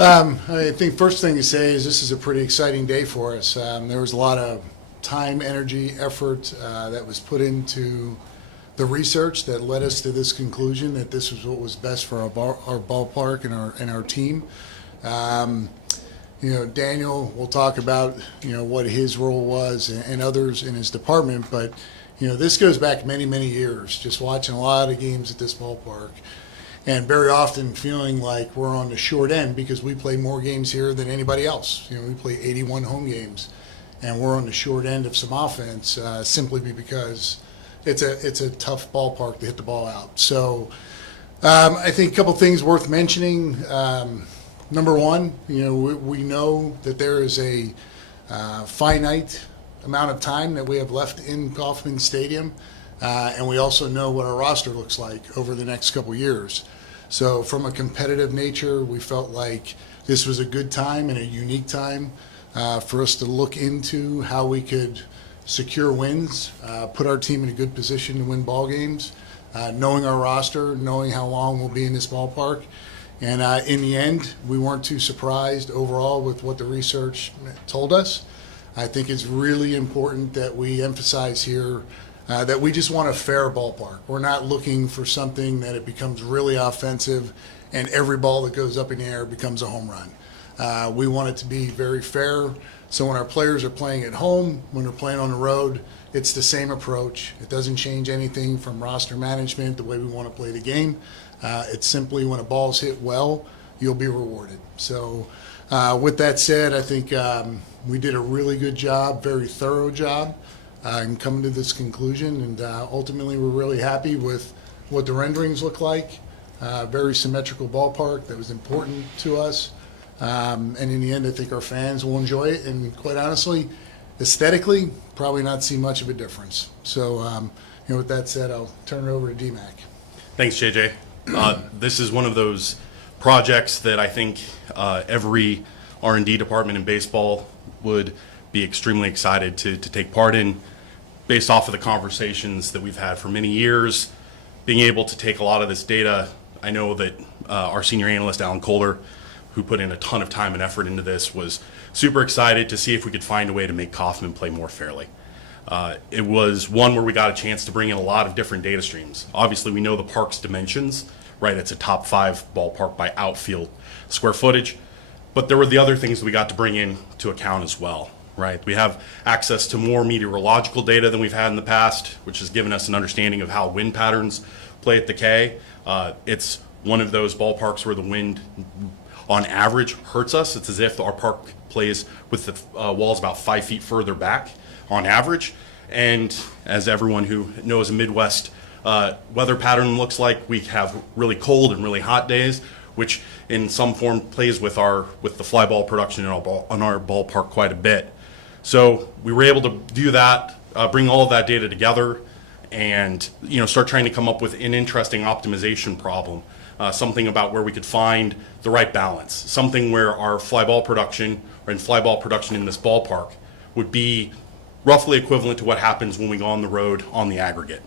I think first thing to say is this is a pretty exciting day for us. There was a lot of time, energy, effort that was put into the research that led us to this conclusion that this was what was best for our ballpark and our team. Daniel will talk about what his role was and others in his department, but this goes back many, many years. Just watching a lot of games at this ballpark. And very often feeling like we're on the short end because we play more games here than anybody else. We play 81 home games, and we're on the short end of some offense simply because it's a tough ballpark to hit the ball out. So I think a couple things worth mentioning. Number one, we know that there is a finite amount of time that we have left in Kauffman Stadium. And we also know what our roster looks like over the next couple years. So from a competitive nature, we felt like this was a good time and a unique time for us to look into how we could secure wins, put our team in a good position to win ball games, knowing our roster, knowing how long we'll be in this ballpark. And in the end, we weren't too surprised overall with what the research told us. I think it's really important that we emphasize here that we just want a fair ballpark. We're not looking for something that it becomes really offensive and every ball that goes up in the air becomes a home run. We want it to be very fair. So when our players are playing at home, when they're playing on the road, it's the same approach. It doesn't change anything from roster management, the way we want to play the game. It's simply when a ball's hit well, you'll be rewarded. So with that said, I think we did a really good job, very thorough job. And coming to this conclusion, and ultimately we're really happy with what the renderings look like. Very symmetrical ballpark that was important to us, and in the end I think our fans will enjoy it, and quite honestly, aesthetically, probably not see much of a difference. So with that said, I'll turn it over to D-Mac. Thanks, JJ. This is one of those projects that I think every R&D department in baseball would be extremely excited to take part in, based off of the conversations that we've had for many years. Being able to take a lot of this data, I know that our senior analyst, Alan Kohler, who put in a ton of time and effort into this, was super excited to see if we could find a way to make Kauffman play more fairly. It was one where we got a chance to bring in a lot of different data streams. Obviously, we know the park's dimensions, right? It's a top 5 ballpark by outfield square footage, but there were the other things that we got to bring in to account as well. Right. We have access to more meteorological data than we've had in the past, which has given us an understanding of how wind patterns play at the K. It's one of those ballparks where the wind, on average, hurts us. It's as if our park plays with the walls about 5 feet further back on average. And as everyone who knows a Midwest weather pattern looks like, we have really cold and really hot days, which in some form plays with the fly ball production on our ballpark quite a bit. So we were able to do that, bring all of that data together, and start trying to come up with an interesting optimization problem, something about where we could find the right balance, something where our fly ball production in this ballpark would be roughly equivalent to what happens when we go on the road on the aggregate.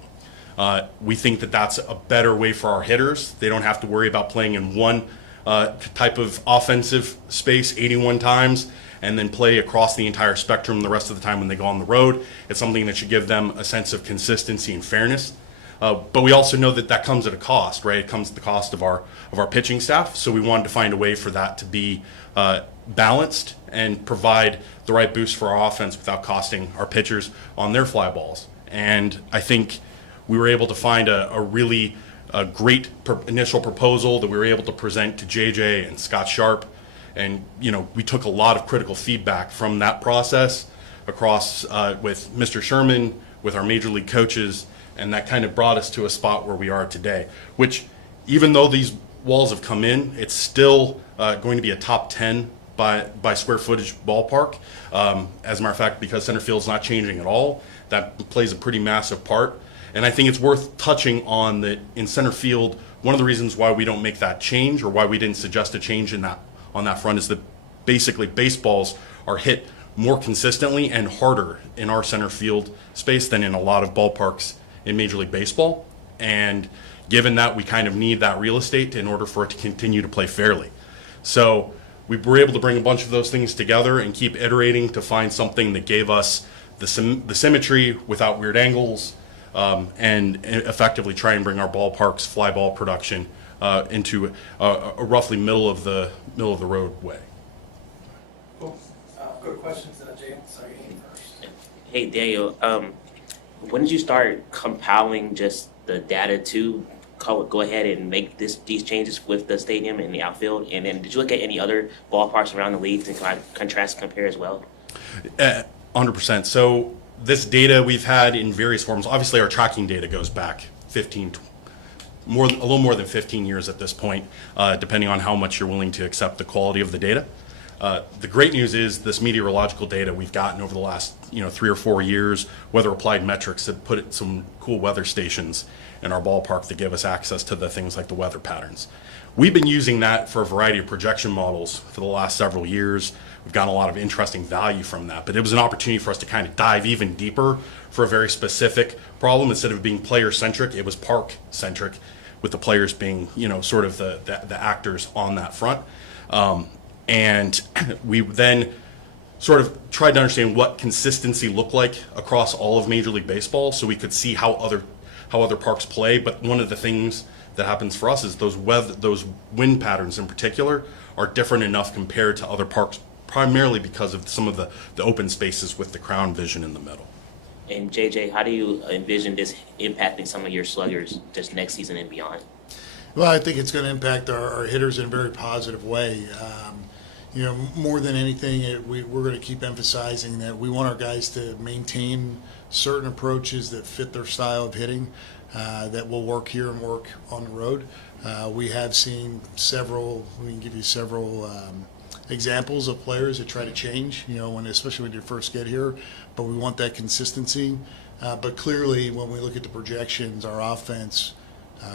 We think that that's a better way for our hitters. They don't have to worry about playing in one type of offensive space 81 times and then play across the entire spectrum the rest of the time when they go on the road. It's something that should give them a sense of consistency and fairness. But we also know that comes at a cost, right? It comes at the cost of our pitching staff. So we wanted to find a way for that to be balanced and provide the right boost for our offense without costing our pitchers on their fly balls. And I think we were able to find a really great initial proposal that we were able to present to JJ and Scott Sharp. And we took a lot of critical feedback from that process across with Mr. Sherman, with our major league coaches, and that kind of brought us to a spot where we are today, which even though these walls have come in, it's still going to be a top 10 by square footage ballpark. As a matter of fact, because center field's not changing at all, that plays a pretty massive part. And I think it's worth touching on that in center field, one of the reasons why we don't make that change, or why we didn't suggest a change on that front, is that basically baseballs are hit more consistently and harder in our center field space than in a lot of ballparks in Major League Baseball. And given that, we kind of need that real estate in order for it to continue to play fairly. So we were able to bring a bunch of those things together and keep iterating to find something that gave us the symmetry without weird angles, and effectively try and bring our ballpark's fly ball production into a roughly middle of the road way. Cool. Go to questions, Jay. Sorry, Haney first. Hey Daniel, when did you start compiling just the data to go ahead and make these changes with the stadium and the outfield? And then did you look at any other ballparks around the league to kind of contrast and compare as well? 100%. So this data we've had in various forms. Obviously, our tracking data goes back a little more than 15 years at this point, depending on how much you're willing to accept the quality of the data. The great news is this meteorological data we've gotten over the last 3 or 4 years, weather applied metrics have put some cool weather stations in our ballpark that give us access to the things like the weather patterns. We've been using that for a variety of projection models for the last several years. We've gotten a lot of interesting value from that, but it was an opportunity for us to kind of dive even deeper for a very specific problem. Instead of being player-centric, it was park-centric, with the players being, sort of the actors on that front. And we then sort of tried to understand what consistency looked like across all of Major League Baseball, so we could see how other parks play. But one of the things that happens for us is those wind patterns in particular are different enough compared to other parks, primarily because of some of the open spaces with the crown vision in the middle. And JJ, how do you envision this impacting some of your sluggers just next season and beyond? Well, I think it's going to impact our hitters in a very positive way. More than anything, we're going to keep emphasizing that we want our guys to maintain certain approaches that fit their style of hitting, that will work here and work on the road. We have seen we can give you several examples of players that try to change, especially when you first get here, but we want that consistency. But clearly, when we look at the projections, our offense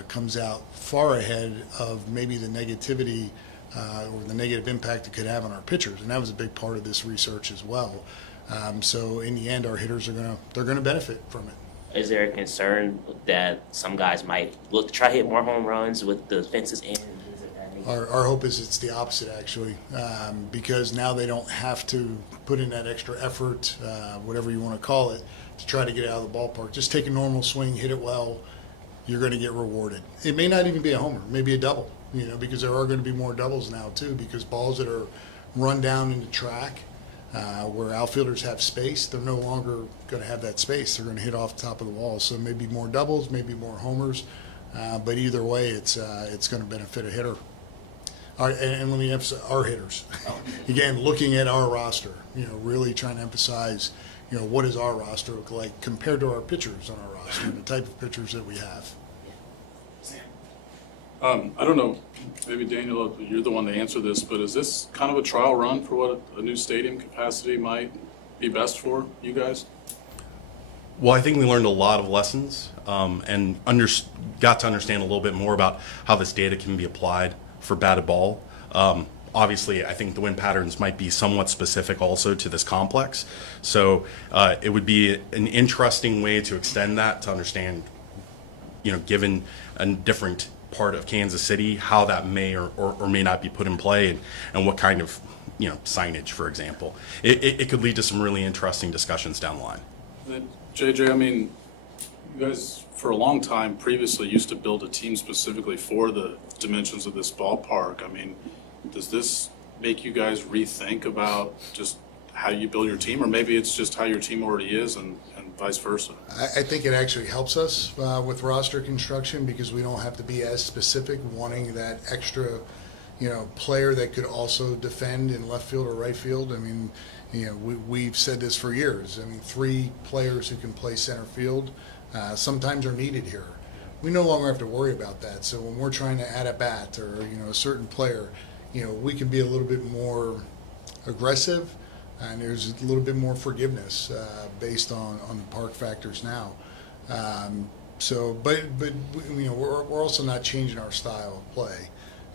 comes out far ahead of maybe the negativity or the negative impact it could have on our pitchers, and that was a big part of this research as well. So in the end, our hitters they're gonna benefit from it. Is there a concern that some guys might look to try to hit more home runs with the fences in? Our hope is it's the opposite, actually, because now they don't have to put in that extra effort, whatever you want to call it, to try to get out of the ballpark. Just take a normal swing, hit it well, you're going to get rewarded. It may not even be a homer, maybe a double, because there are going to be more doubles now, too, because balls that are run down into track, where outfielders have space, they're no longer going to have that space. They're going to hit off the top of the wall. So maybe more doubles, maybe more homers, but either way, it's going to benefit a hitter. And let me emphasize our hitters. Again, looking at our roster, really trying to emphasize, what does our roster look like compared to our pitchers on our roster, the type of pitchers that we have. I don't know, maybe Daniel, you're the one to answer this, but is this kind of a trial run for what a new stadium capacity might be best for you guys? Well, I think we learned a lot of lessons, and got to understand a little bit more about how this data can be applied for batted ball. Obviously, I think the wind patterns might be somewhat specific also to this complex. So it would be an interesting way to extend that to understand, given a different part of Kansas City, how that may or may not be put in play, and what kind of signage, for example. It could lead to some really interesting discussions down the line. And JJ, I mean, you guys for a long time previously used to build a team specifically for the dimensions of this ballpark. I mean, does this make you guys rethink about just how you build your team, or maybe it's just how your team already is and vice versa? I think it actually helps us with roster construction because we don't have to be as specific, wanting that extra, player that could also defend in left field or right field. I mean, we've said this for years. I mean, 3 players who can play center field sometimes are needed here. We no longer have to worry about that. So when we're trying to add a bat or a certain player, we can be a little bit more aggressive, and there's a little bit more forgiveness based on the park factors now. But we're also not changing our style of play.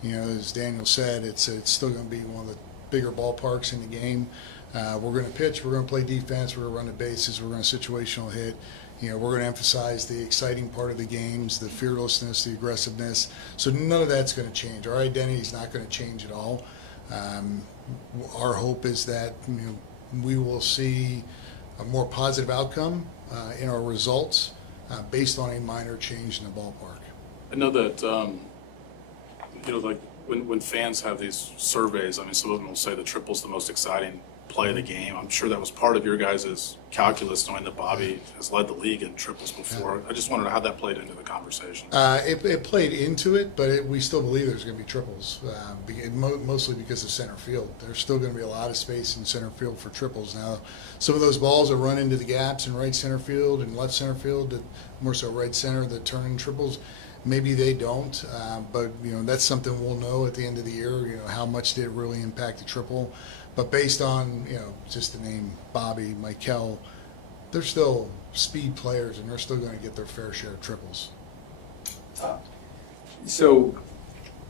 As Daniel said, it's still going to be one of the bigger ballparks in the game. We're going to pitch, we're going to play defense, we're going to run the bases, we're going to situational hit. We're going to emphasize the exciting part of the games, the fearlessness, the aggressiveness. So none of that's going to change. Our identity is not going to change at all. Our hope is that we will see a more positive outcome in our results based on a minor change in the ballpark. I know that, like when fans have these surveys, I mean, some of them will say the triple's the most exciting play of the game. I'm sure that was part of your guys' calculus, knowing that Bobby has led the league in triples before. I just wondered how that played into the conversation. It played into it, but we still believe there's going to be triples, mostly because of center field. There's still going to be a lot of space in center field for triples. Now, some of those balls that run into the gaps in right center field and left center field, more so right center, that turn in triples, maybe they don't, but that's something we'll know at the end of the year. How much did it really impact the triple? But based on just the name Bobby, Michael, they're still speed players, and they're still going to get their fair share of triples. So,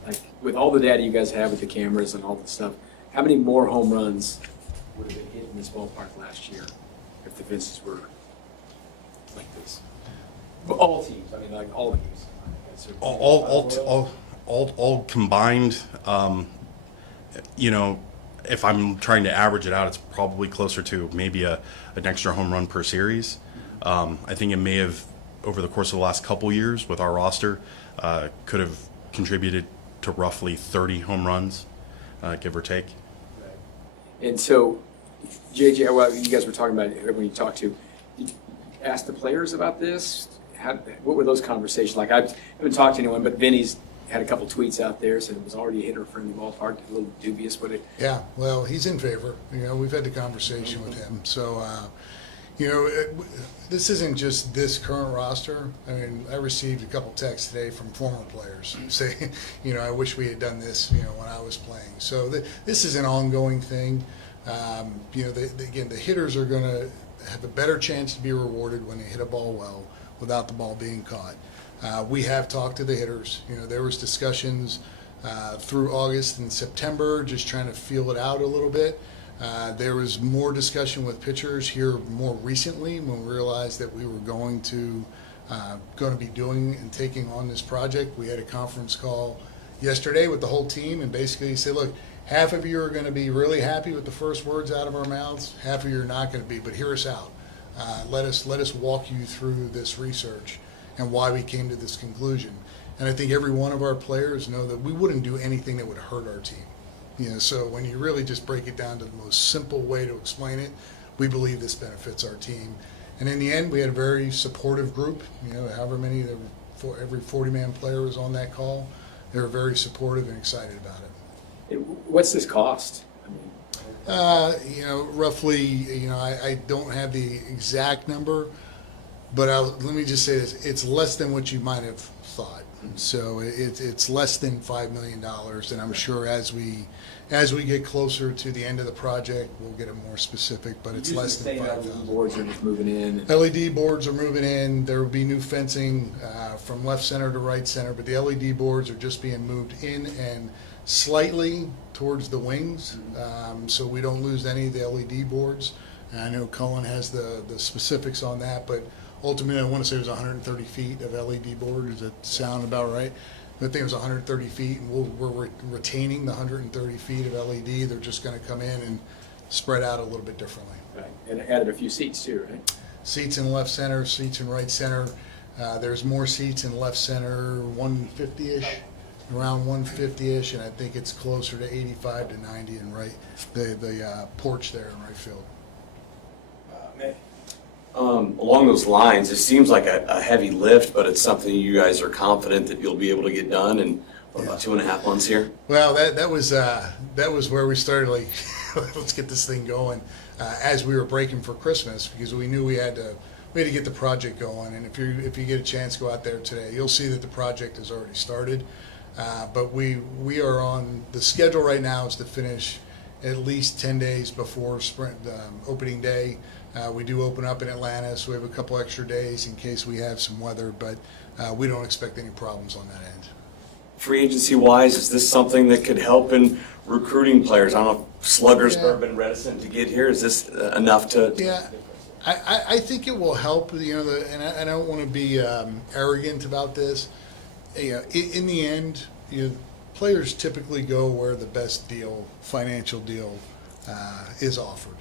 like with all the data you guys have with the cameras and all the stuff, how many more home runs would have been hit in this ballpark last year if the fences were like this? For all teams, I mean, like all teams. All combined, if I'm trying to average it out, it's probably closer to maybe an extra home run per series. I think it may have, over the course of the last couple years with our roster, could have contributed to roughly 30 home runs, give or take. Right. And so, JJ, well, you guys were talking about it when you talked to, did you ask the players about this? What were those conversations like? I haven't talked to anyone, but Vinny's had a couple tweets out there, said it was already a hitter-friendly ballpark, a little dubious with it. Yeah, well, he's in favor. We've had the conversation with him. So, this isn't just this current roster. I mean, I received a couple texts today from former players saying, I wish we had done this, when I was playing. So this is an ongoing thing. Again, the hitters are going to have a better chance to be rewarded when they hit a ball well without the ball being caught. We have talked to the hitters. There was discussions through August and September, just trying to feel it out a little bit. There was more discussion with pitchers here more recently when we realized that we were going to be doing and taking on this project. We had a conference call yesterday with the whole team and basically said, look, half of you are going to be really happy with the first words out of our mouths, half of you are not going to be, but hear us out. Let us walk you through this research and why we came to this conclusion. And I think every one of our players know that we wouldn't do anything that would hurt our team. So when you really just break it down to the most simple way to explain it, we believe this benefits our team. And in the end, we had a very supportive group. However many, every 40-man player was on that call. They were very supportive and excited about it. What's this cost? Roughly, I don't have the exact number, but let me just say this: it's less than what you might have thought. So it's less than $5 million, and I'm sure as we get closer to the end of the project, we'll get it more specific. But it's less than $5,000. Boards are just moving in. LED boards are moving in. There will be new fencing from left center to right center, but the LED boards are just being moved in and slightly towards the wings, so we don't lose any of the LED boards. And I know Cullen has the specifics on that, but ultimately I want to say it was 130 feet of LED board. Does that sound about right? I think it was 130 feet, and we're retaining the 130 feet of LED. They're just going to come in and spread out a little bit differently. Right, and added a few seats too, right? Seats in left center, seats in right center. There's more seats in left center, 150-ish. Around 150-ish, and I think it's closer to 85 to 90 in right, the porch there in right field. Mick? Along those lines, it seems like a heavy lift, but it's something you guys are confident that you'll be able to get done in about 2.5 months here. Well, that was where we started. Like, let's get this thing going as we were breaking for Christmas, because we knew we had to get the project going. And if you get a chance, go out there today. You'll see that the project has already started. But we are on the schedule right now is to finish at least 10 days before sprint opening day. We do open up in Atlanta, so we have a couple extra days in case we have some weather, but we don't expect any problems on that end. Free agency wise, is this something that could help in recruiting players? I don't know if sluggers have been reticent to get here. Is this enough to? Yeah, I think it will help. And I don't want to be arrogant about this. In the end, players typically go where the best deal, financial deal, is offered.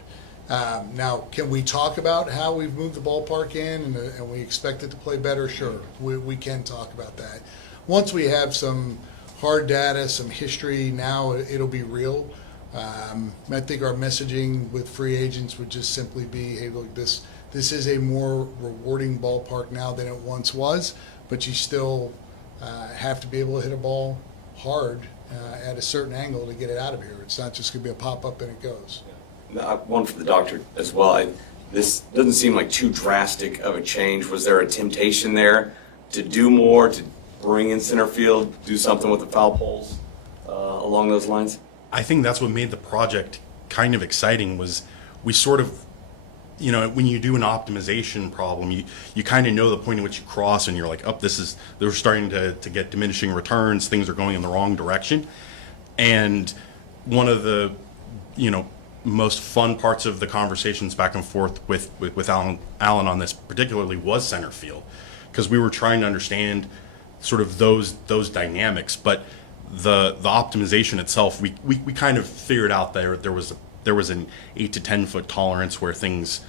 Now, can we talk about how we've moved the ballpark in and we expect it to play better? Sure, we can talk about that. Once we have some hard data, some history, now it'll be real. I think our messaging with free agents would just simply be, hey, look, this is a more rewarding ballpark now than it once was, but you still have to be able to hit a ball hard at a certain angle to get it out of here. It's not just going to be a pop-up and it goes. One for the doctor as well. This doesn't seem like too drastic of a change. Was there a temptation there to do more, to bring in center field, do something with the foul poles along those lines? I think that's what made the project kind of exciting was we sort of, when you do an optimization problem, you kind of know the point at which you cross and you're like, they're starting to get diminishing returns, things are going in the wrong direction. And one of the, most fun parts of the conversations back and forth with Alan on this particularly was center field, because we were trying to understand sort of those dynamics, but the optimization itself, we kind of figured out there was an 8 to 10 foot tolerance where things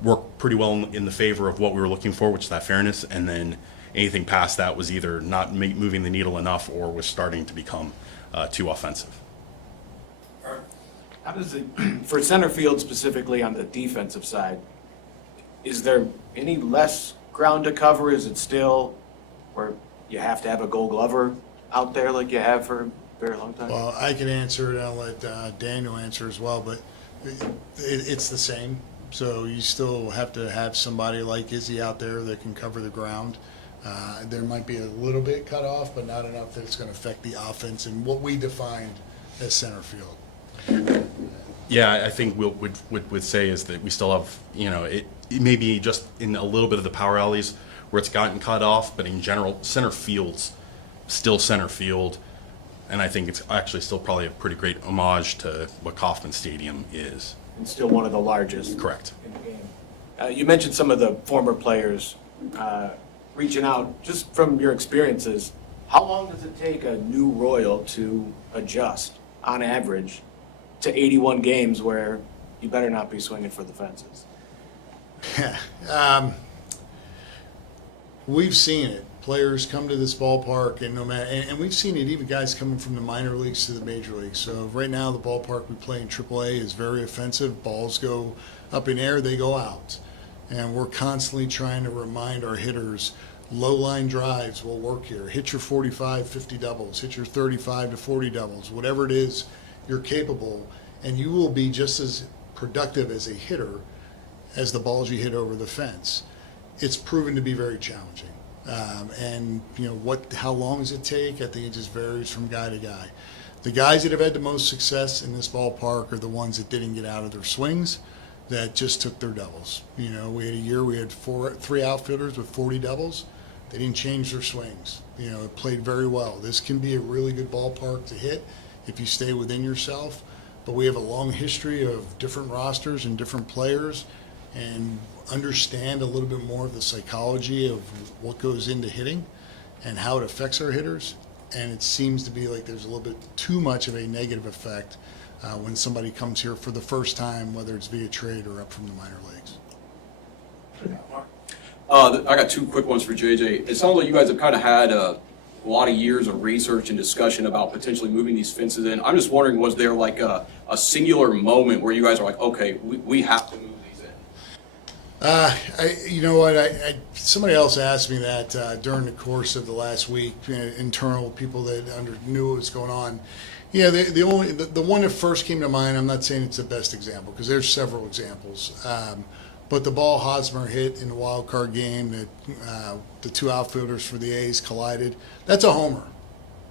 worked pretty well in the favor of what we were looking for, which is that fairness, and then anything past that was either not moving the needle enough or was starting to become too offensive. How does it, for center field specifically on the defensive side, is there any less ground to cover? Is it still where you have to have a Gold Glover out there like you have for a very long time? Well, I can answer it, and I'll let Daniel answer as well, but it's the same. So you still have to have somebody like Izzy out there that can cover the ground. There might be a little bit cut off, but not enough that it's going to affect the offense and what we defined as center field. Yeah, I think what would say is that we still have, it may be just in a little bit of the power alleys where it's gotten cut off, but in general, center field's still center field, and I think it's actually still probably a pretty great homage to what Kauffman Stadium is. And still one of the largest. Correct. In the game. You mentioned some of the former players reaching out. Just from your experiences, how long does it take a new Royal to adjust, on average, to 81 games where you better not be swinging for the fences? We've seen it. Players come to this ballpark, and no matter, and we've seen it even guys coming from the minor leagues to the major leagues. So right now, the ballpark we play in AAA is very offensive. Balls go up in air, they go out, and we're constantly trying to remind our hitters. Low line drives will work here. Hit your 45, 50 doubles. Hit your 35 to 40 doubles. Whatever it is, you're capable, and you will be just as productive as a hitter as the balls you hit over the fence. It's proven to be very challenging. And how long does it take? I think it just varies from guy to guy. The guys that have had the most success in this ballpark are the ones that didn't get out of their swings, that just took their doubles. We had a year we had three outfielders with 40 doubles. They didn't change their swings. It played very well. This can be a really good ballpark to hit if you stay within yourself. But we have a long history of different rosters and different players, and understand a little bit more of the psychology of what goes into hitting and how it affects our hitters. And it seems to be like there's a little bit too much of a negative effect when somebody comes here for the first time, whether it's via trade or up from the minor leagues. I got two quick ones for JJ. It sounds like you guys have kind of had a lot of years of research and discussion about potentially moving these fences in. I'm just wondering, was there like a singular moment where you guys are like, okay, we have to move these in? You know what? Somebody else asked me that during the course of the last week. Internal people that knew what was going on. Yeah, the one that first came to mind. I'm not saying it's the best example because there's several examples. But the ball Hosmer hit in the wild card game that the two outfielders for the A's collided. That's a homer.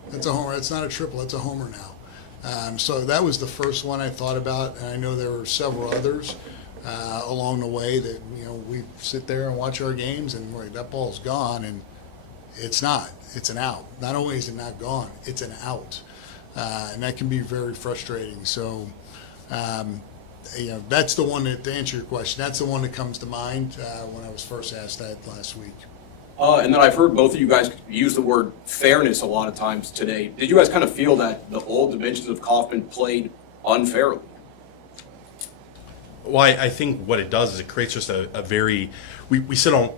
That's a homer. That's not a triple. That's a homer now. So that was the first one I thought about, and I know there were several others along the way that we sit there and watch our games, and we're like, that ball's gone, and it's not. It's an out. Not only is it not gone, it's an out, and that can be very frustrating. So. That's the one that, to answer your question, that's the one that comes to mind when I was first asked that last week. And then I've heard both of you guys use the word fairness a lot of times today. Did you guys kind of feel that the old dimensions of Kauffman played unfairly? Well, I think what it does is it creates just a very, we sit on,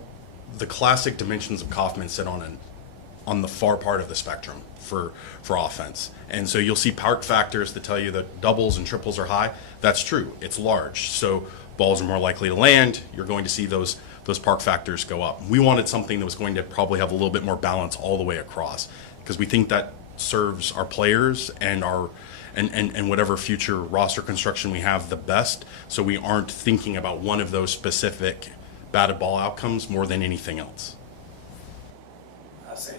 the classic dimensions of Kauffman sit on the far part of the spectrum for offense. And so you'll see park factors that tell you that doubles and triples are high. That's true. It's large. So balls are more likely to land. You're going to see those park factors go up. We wanted something that was going to probably have a little bit more balance all the way across, because we think that serves our players and our and whatever future roster construction we have the best, so we aren't thinking about one of those specific batted ball outcomes more than anything else. I see.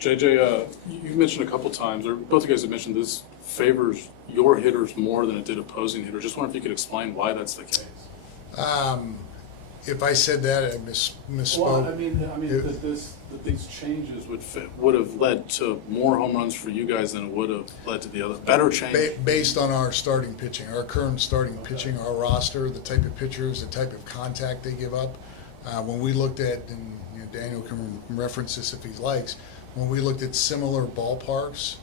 JJ, you mentioned a couple times, or both of you guys have mentioned this favors your hitters more than it did opposing hitters. Just wonder if you could explain why that's the case. If I said that, I misspoke. Well, I mean that these changes would have led to more home runs for you guys than it would have led to the other better change. Based on our starting pitching, our current starting pitching, our roster, the type of pitchers, the type of contact they give up. When we looked at, and Daniel can reference this if he likes, when we looked at similar ballparks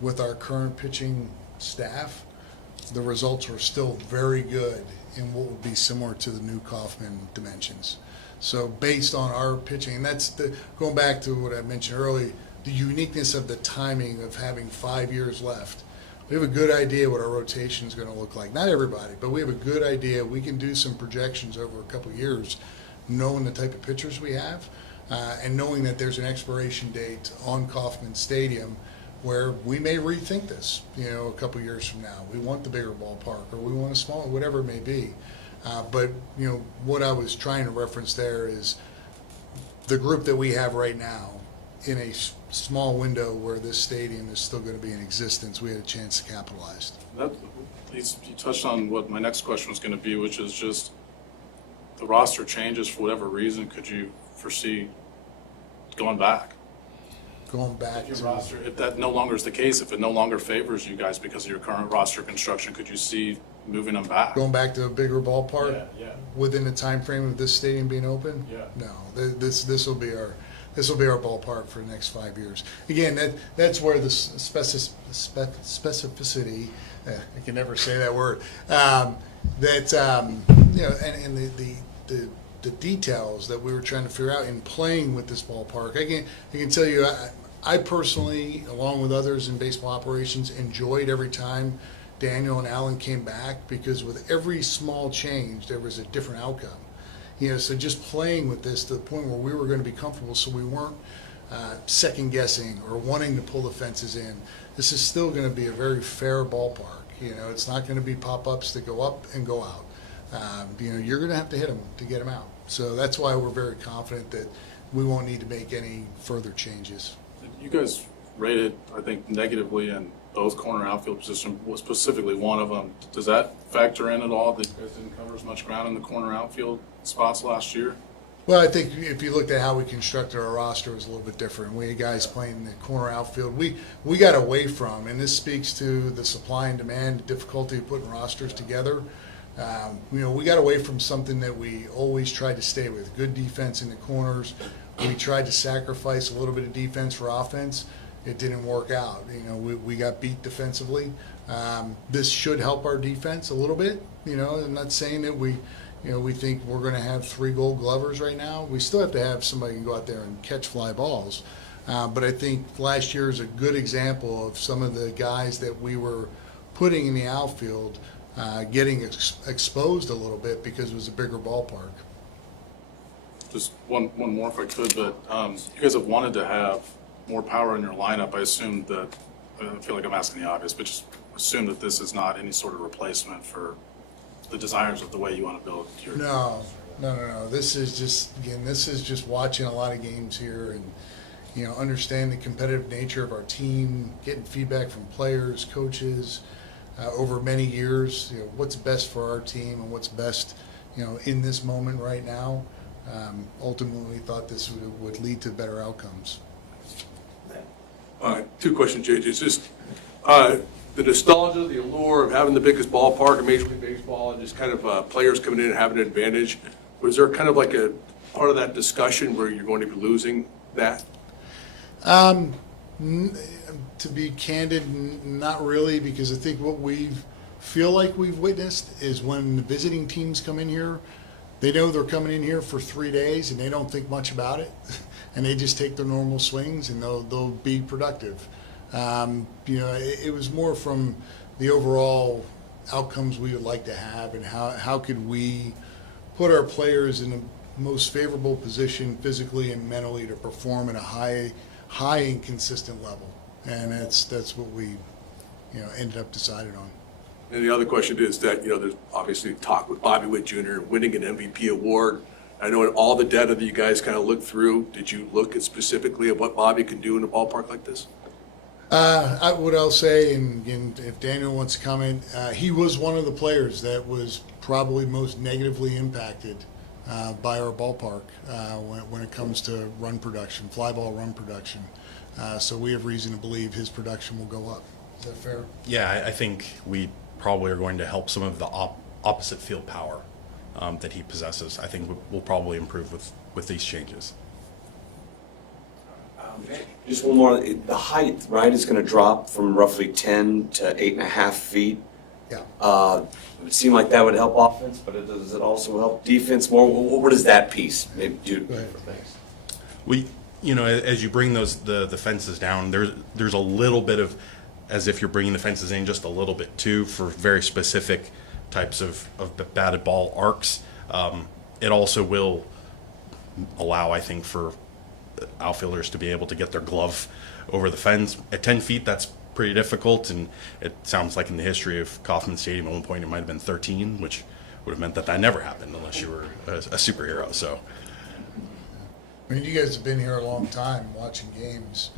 with our current pitching staff, the results were still very good in what would be similar to the new Kauffman dimensions. So based on our pitching, and that's going back to what I mentioned earlier, the uniqueness of the timing of having 5 years left. We have a good idea what our rotation is going to look like. Not everybody, but we have a good idea. We can do some projections over a couple of years, knowing the type of pitchers we have, and knowing that there's an expiration date on Kauffman Stadium where we may rethink this, a couple of years from now. We want the bigger ballpark, or we want a smaller, whatever it may be. But what I was trying to reference there is the group that we have right now in a small window where this stadium is still going to be in existence. We had a chance to capitalize. You touched on what my next question was going to be, which is just the roster changes for whatever reason. Could you foresee going back? Going back Your to roster, if that no longer is the case, if it no longer favors you guys because of your current roster construction, could you see moving them back? going back to a bigger ballpark Yeah. within the time frame of this stadium being open. Yeah. No, this will be our ballpark for the next 5 years. Again, that's where the specificity. I can never say that word. And the details that we were trying to figure out in playing with this ballpark. I can tell you, I personally, along with others in baseball operations, enjoyed every time Daniel and Alan came back, because with every small change, there was a different outcome. So just playing with this to the point where we were going to be comfortable, so we weren't second guessing or wanting to pull the fences in. This is still going to be a very fair ballpark. It's not going to be pop-ups that go up and go out. You're going to have to hit them to get them out. So that's why we're very confident that we won't need to make any further changes. You guys rated, I think, negatively in both corner outfield position, specifically one of them. Does that factor in at all that you guys didn't cover as much ground in the corner outfield spots last year? Well, I think if you looked at how we constructed our roster, it was a little bit different. We had guys playing in the corner outfield. We got away from, and this speaks to the supply and demand, the difficulty of putting rosters together. We got away from something that we always tried to stay with: good defense in the corners. We tried to sacrifice a little bit of defense for offense. It didn't work out. We got beat defensively. This should help our defense a little bit. I'm not saying that we think we're going to have 3 Gold Glovers right now. We still have to have somebody who can go out there and catch fly balls. But I think last year is a good example of some of the guys that we were putting in the outfield getting exposed a little bit because it was a bigger ballpark. Just one more if I could, but you guys have wanted to have more power in your lineup. I assume that, I feel like I'm asking the obvious, but just assume that this is not any sort of replacement for the desires of the way you want to build your... No. This is just watching a lot of games here and, understand the competitive nature of our team, getting feedback from players, coaches, over many years, what's best for our team and what's best, in this moment right now. Ultimately, we thought this would lead to better outcomes. 2 questions, JJ. It's just the nostalgia, the allure of having the biggest ballpark in Major League Baseball, and just kind of players coming in and having an advantage. Was there kind of like a part of that discussion where you're going to be losing that? To be candid, not really, because I think what we feel like we've witnessed is when the visiting teams come in here, they know they're coming in here for 3 days and they don't think much about it, and they just take their normal swings and they'll be productive. It was more from the overall outcomes we would like to have, and how could we put our players in the most favorable position physically and mentally to perform at a high and consistent level. And that's what we ended up decided on. And the other question is that, there's obviously talk with Bobby Witt Jr. winning an MVP award. I know in all the data that you guys kind of looked through, did you look at specifically at what Bobby can do in a ballpark like this? What I'll say, and if Daniel wants to comment, he was one of the players that was probably most negatively impacted by our ballpark when it comes to run production, fly ball run production. So we have reason to believe his production will go up. Is that fair? Yeah, I think we probably are going to help some of the opposite field power that he possesses. I think we'll probably improve with these changes. Just one more, the height, right, is going to drop from roughly 10 to 8.5 feet. Yeah. It would seem like that would help offense, but does it also help defense more? What is that piece? Maybe do. Go ahead. We, as you bring the fences down, there's a little bit of, as if you're bringing the fences in just a little bit too, for very specific types of batted ball arcs. It also will allow, I think, for outfielders to be able to get their glove over the fence. At 10 feet, that's pretty difficult, and it sounds like in the history of Kauffman Stadium at one point it might have been 13, which would have meant that never happened unless you were a superhero. So, I mean, you guys have been here a long time watching games.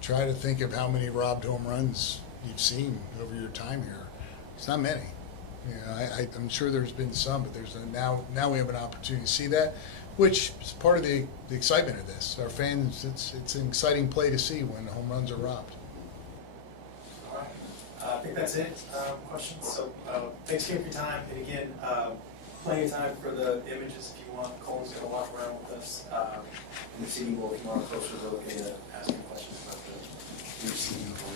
Try to think of how many robbed home runs you've seen over your time here. It's not many. I'm sure there's been some, but now we have an opportunity to see that, which is part of the excitement of this. Our fans, it's an exciting play to see when home runs are robbed. All right. I think that's it. Questions? So thanks again for your time. And again, plenty of time for the images if you want. Cole's going to walk around with us in the seating bowl if you want a closer look and ask any questions about the seating bowl.